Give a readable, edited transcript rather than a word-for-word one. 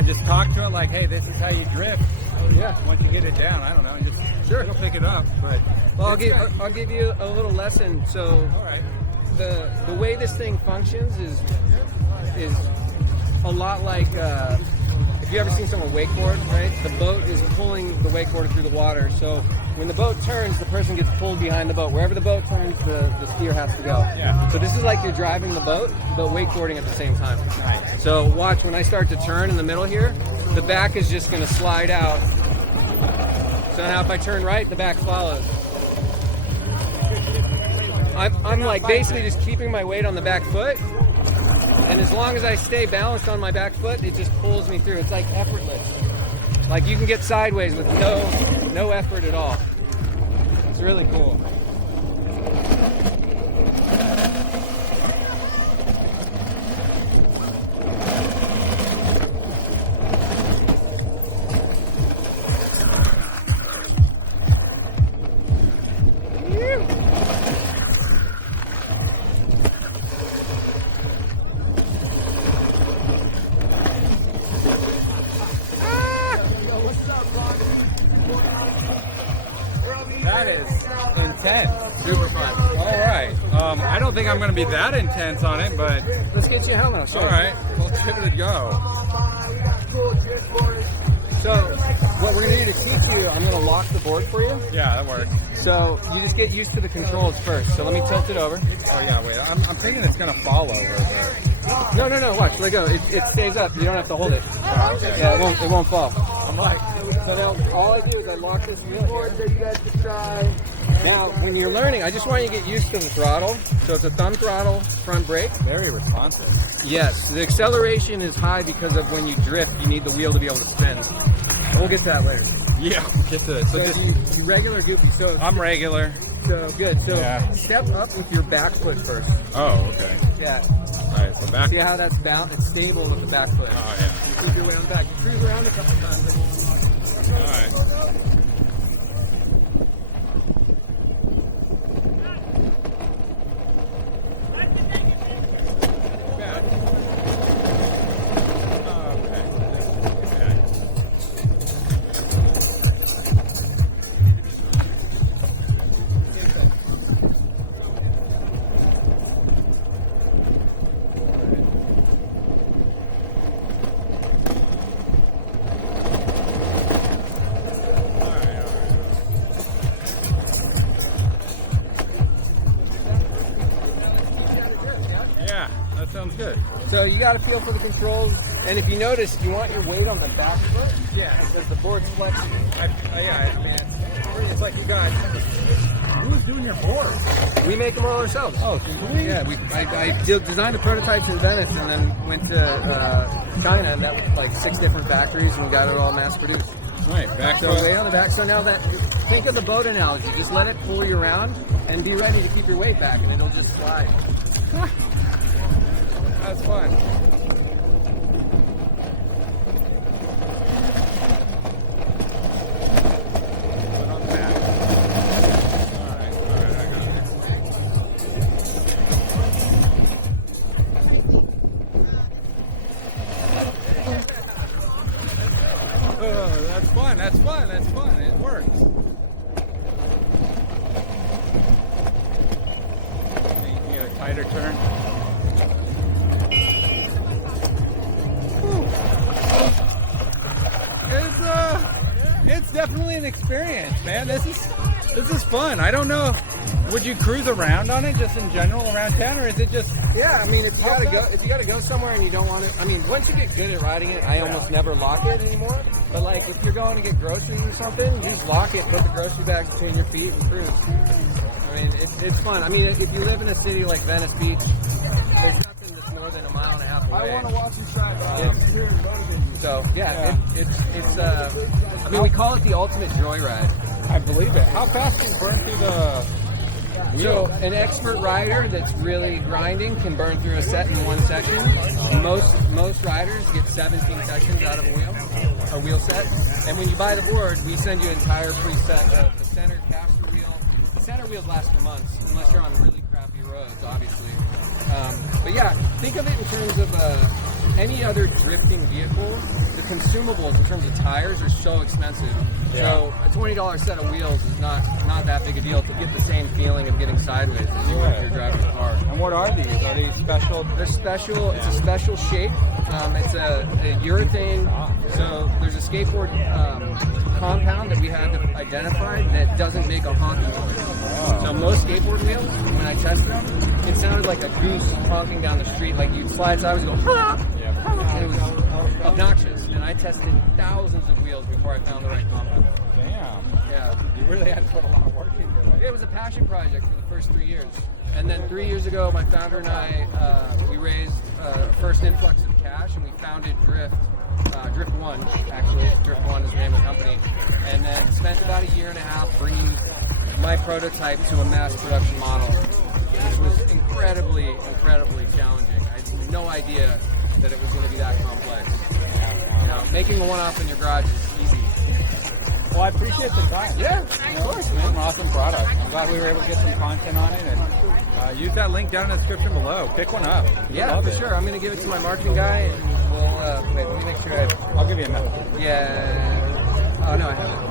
and just talk to it like, hey, this is how you drift. Yeah. Once you get it down, I don't know, just it'll pick it up. But Well, I'll give you a little lesson. So all right. the way this thing functions is a lot like if you ever seen someone wakeboard, right? The boat is pulling the wakeboarder through the water. So when the boat turns, the person gets pulled behind the boat. Wherever the boat turns, the skier has to go. Yeah. So this is like you're driving the boat, but wakeboarding at the same time. Nice. So watch, when I start to turn in the middle here, the back is just going to slide out. So now if I turn right, the back follows. I'm like basically just keeping my weight on the back foot, and as long as I stay balanced on my back foot, it just pulls me through. It's like effortless. Like you can get sideways with no effort at all. It's really cool. That is intense. Super fun. All right. I don't think I'm going to be that intense on it, but Let's get you a helmet. Sure. all right. Let's give it a go. So what we're going to do to teach you, I'm going to lock the board for you. Yeah, that works. So you just get used to the controls first. So let me tilt it over. Oh, yeah, wait. I'm thinking it's going to fall over. No. Watch. Let go. It stays up. You don't have to hold it. Oh, okay. Yeah, it won't fall. I'm like, So now all I do is I lock this board so you guys can try. Now, when you're learning, I just want you to get used to the throttle. So it's a thumb throttle front brake. very responsive. Yes, the acceleration is high because of when you drift, you need the wheel to be able to spin. We'll get to that later. Yeah, get to it. So So just, you regular goofy. So I'm good. So Yeah. step up with your back foot first. Oh, okay. Yeah. All right, so back. See how that's balanced? It's stable with the back foot. Oh, yeah. You cruise your way on back. You cruise around a couple times. All right. Bad. Oh, okay. Bad. Yeah, that sounds good. So you got to feel for the controls. And if you notice, you want your weight on the back foot. Yeah. Because the board's flexible. I mean, it's like you guys. Who's doing your board? We make them all ourselves. Oh, sweet. Yeah, I designed the prototypes in Venice and then went to China and met with like 6 different factories and we got it all mass produced. Right, back So way on the back. So now that, think of the boat analogy. Just let it pull you around and be ready to keep your weight back and it'll just slide. That's fun. Put on the back. All right, I got it. Oh, that's fun. It works. You get a tighter turn. It's definitely an experience, man. This is fun. I don't know. Would you cruise around on it just in general around town, or is it just? Yeah, I mean, if you gotta go somewhere and you don't want to, I mean, once you get good at riding it, I almost never lock it anymore. But like, if you're going to get groceries or something, you just lock it, put the grocery bag between your feet, and cruise. I mean, it's fun. I mean, if you live in a city like Venice Beach, there's nothing that's more than a mile and a half away. I want to watch you try. So yeah, it's I mean, we call it the ultimate joyride. I believe it. How fast can you burn through the So an expert rider that's really grinding can burn through a set in one section. Most riders get 17 sections out of a wheel set. And when you buy the board, we send you an entire preset of the center caster wheel. The center wheels last for months, unless you're on really crappy roads, obviously. But yeah, think of it in terms of any other drifting vehicle, the consumables in terms of tires are so expensive. So a $20 set of wheels is not that big a deal to get the same feeling of getting sideways as you would if you're driving a car. And what are these? Are these special? They're special. It's a special shape. It's a urethane. So there's a skateboard compound that we had to identify that doesn't make a honking noise. So most skateboard wheels, when I tested them, it sounded like a goose honking down the street. Like you'd slide sideways and go, ha! And it was obnoxious. And I tested thousands of wheels before I found the right compound. Damn. Yeah. You really had to put a lot of work into it. It was a passion project for the first 3 years. And then 3 years ago, my founder and I, we raised our first influx of cash, and we founded Dryft. Dryft One, actually. Dryft One is the name of the company. And then spent about a year and a half bringing my prototype to a mass production model, which was incredibly, incredibly challenging. I had no idea that it was going to be that complex. You know, making a one-off in your garage is easy. Well, I appreciate the time. Yeah, of course, It's man. an awesome product. I'm glad we were able to get some content on it, and use that link down in the description below. Pick one up. Yeah, Love for it. sure. I'm going to give it to my marketing guy, and we'll, wait, let me make sure I'll give you a minute. yeah. Oh, no, I haven't.